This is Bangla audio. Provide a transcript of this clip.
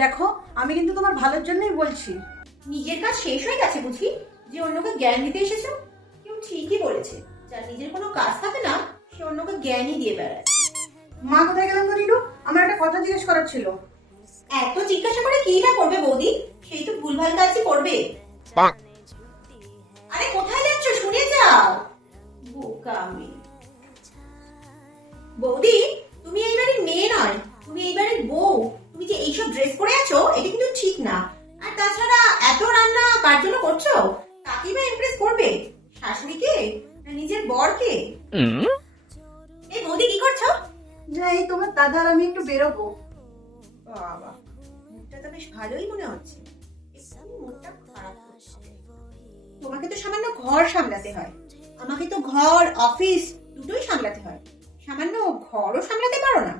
দেখো, আমি কিন্তু তোমার ভালোর জন্যই বলছি। নিজের কাজ শেষ হয়ে গেছে বুঝি যে অন্যকে জ্ঞান দিতে এসেছো? কেউ ঠিকই বলেছে, যার নিজের কোনো কাজ থাকে না সে অন্যকে জ্ঞানই দিয়ে বেড়ায়। মা কোথায় গেলাম বলিলু? আমার একটা কথা জিজ্ঞেস করার ছিল। এত জিজ্ঞাসা করে কি না করবে বৌদি? সেই তো ভুলভাল কাজই করবে। আরে কোথায় যাচ্ছ, শুনে যাও। বোকা মেয়ে। বৌদি, তুমি এই বাড়ির মেয়ে নয়, তুমি এই বাড়ির বউ। তুমি যে এইসব ড্রেস পরে আছো এটা কিন্তু ঠিক না। আর তাছাড়া এত রান্না কার জন্য করছো? কাকে বা ইমপ্রেস করবে? শাশুড়িকে না নিজের বরকে? এই বৌদি কি করছো? যে এই তোমার দাদা আর আমি একটু বেরোবো। বাবা, মুখটা তো বেশ ভালোই মনে হচ্ছে। একটু মুখটা খারাপ করছে। তোমাকে তো সামান্য ঘর সামলাতে হয়, আমাকে তো ঘর অফিস দুটোই সামলাতে হয়। সামান্য ঘরও সামলাতে পারো না?